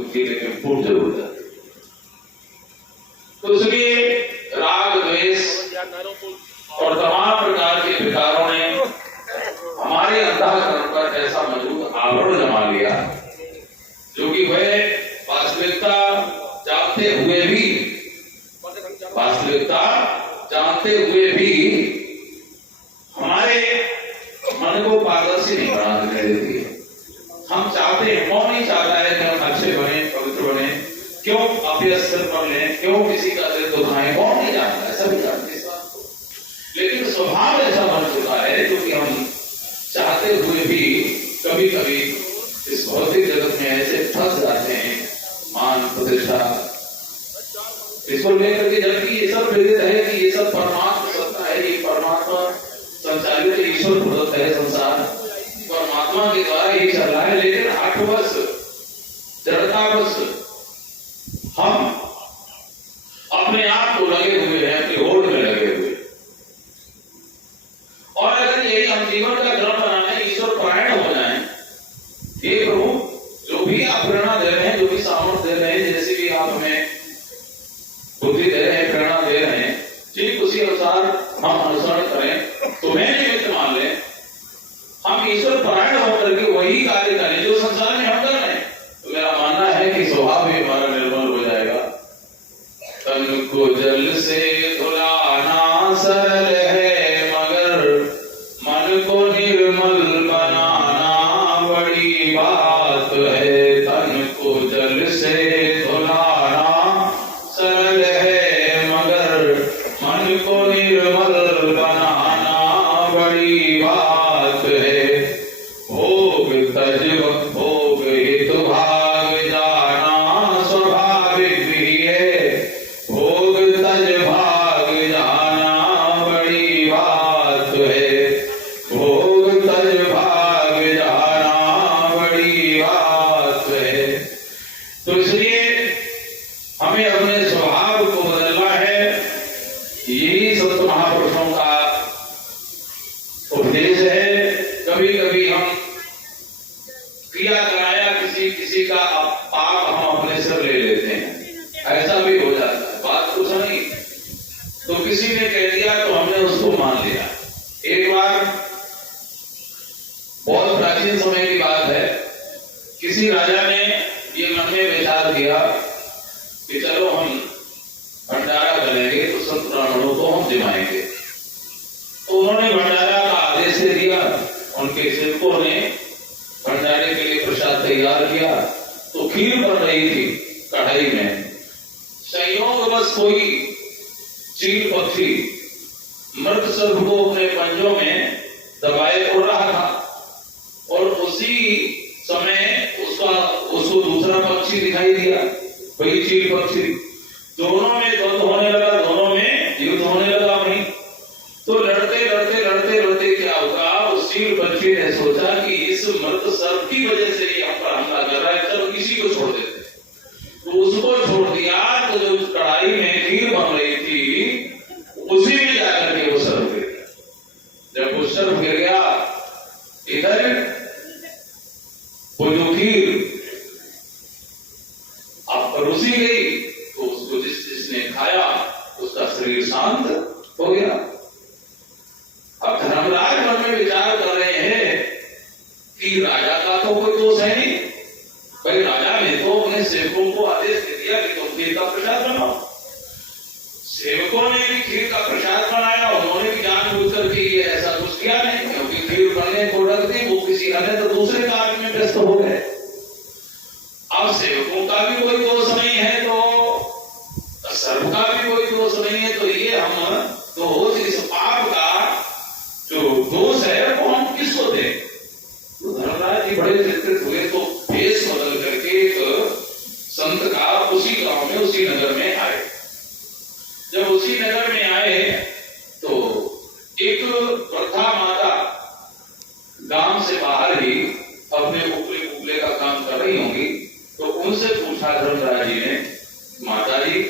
उनकी लेकिन फूट जरूर जाती। तो इसलिए राग द्वेष और तमाम प्रकार के विकारों ने हमारे अंतःकरण पर ऐसा मजबूत आवरण जमा लिया जो कि वह वास्तविकता जानते हुए भी हमारे मन को पारदर्शी नहीं बना देती है। हम चाहते हैं, कौन नहीं चाहता है कि हम अच्छे बने, पवित्र बने, क्यों अपने सिर पर लें, क्यों किसी का सिर दुखाएं, कौन नहीं जानता है, सभी जानते इस बात को। लेकिन स्वभाव ऐसा बन चुका है जो कि हम चाहते हुए भी कभी कभी इस भौतिक जगत में ऐसे फंस जाते हैं, मान प्रतिष्ठा इसको लेकर के, जबकि ये सब प्रेरित है कि ये सब परमात्मा सत्ता है, ये परमात्मा संचालित ईश्वर प्रदत्त है, संसार परमात्मा के द्वारा ही चल रहा है। लेकिन आठवश जड़तावश हम अपने आप को लगे हुए हैं, अपनी होड़ में लगे हुए। और अगर यही हम जीवन का क्रम बनाने, ईश्वर परायण हो जाए, ये प्रभु जो भी आप प्रेरणा दे रहे हैं, जो भी सामर्थ्य दे रहे हैं, जैसे भी आप हमें बुद्धि दे रहे हैं, प्रेरणा दे रहे हैं, ठीक उसी अनुसार हम अनुसरण करें, तुम्हें निमित्त मान लें, हम ईश्वर परायण होकर के वही कार्य करें जो संसार में हम कर रहे हैं, तो मेरा मानना है कि स्वभाव भी हमारा निर्मल हो जाएगा। तन को जल से धुलाना सरल है, मगर मन को निर्मल बनाना बड़ी बात है। तन को जल से धुलाना सरल है, मगर मन को निर्मल बनाना बड़ी बात है। भोग तज भोग हित भाग जाना स्वाभाविक भी है, भोग तज भाग जाना बड़ी बात है, भोग तज भाग जाना बड़ी बात है। तो इसलिए हमें अपने स्वभाव को बदलना है। यही संत महापुरुषों का उपदेश है। कभी कभी हम किया कराया किसी का पाप हम अपने सिर ले लेते हैं, ऐसा भी हो जाता है। बात कुछ नहीं, तो किसी ने कह दिया तो हमने उसको मान लिया। एक बार, बहुत प्राचीन समय की बात है, किसी राजा ने ये मन में विचार किया कि चलो हम भंडारा करेंगे तो संत ब्राह्मणों को हम जिमाएंगे। तो उन्होंने भंडारा का आदेश दे दिया। उनके सेवकों ने भंडारे के लिए प्रसाद तैयार किया। तो खीर बन रही थी कढ़ाई में, संयोगवश कोई चील पक्षी मृत सर्प को अपने पंजों में दबाए उड़ रहा था, और उसी समय उसको दूसरा पक्षी दिखाई दिया, वही चील पक्षी। दोनों में द्वंद्व होने लगा, दोनों में युद्ध होने लगा वहीं। तो लड़ते क्या होगा, उस चील पक्षी ने सोचा कि इस मृत सर्प की वजह से ये हम पर हमला कर रहा है, चलो इसी को छोड़ देते। तो उसको छोड़ दिया, तो जो कढ़ाई में खीर बन रही थी उसी में जाकर के वो सर्प गिर गया। जब वो सर्प गिर गया, इधर वो जो खीर अब परोसी गई, तो उसको जिसने खाया उसका शरीर शांत हो गया। अब धर्मराज मन में विचार कर रहे हैं कि राजा का तो कोई दोष है नहीं, भाई राजा ने तो अपने सेवकों को आदेश दे दिया कि तुम खीर का प्रसाद बनाओ। सेवकों ने भी खीर का प्रसाद बनाया, उन्होंने भी जानबूझ करके ये ऐसा कुछ किया नहीं, क्योंकि खीर बनने को रख दी, वो किसी अन्य तो दूसरे कार्य में व्यस्त हो गए। अब सेवकों का भी कोई दोष नहीं है, तो सर्व का भी कोई दोष नहीं है, तो ये हम तो इस पाप का जो दोष है वो हम किसको दें? तो धर्मराज जी बड़े चिंतित हुए, तो भेष बदल करके एक संत का उसी गांव में, उसी नगर में आए। जब उसी नगर में आए तो एक वृद्धा माता गांव से बाहर ही अपने उपले का काम कर रही होंगी। तो उनसे पूछा धर्मराज जी ने, माता जी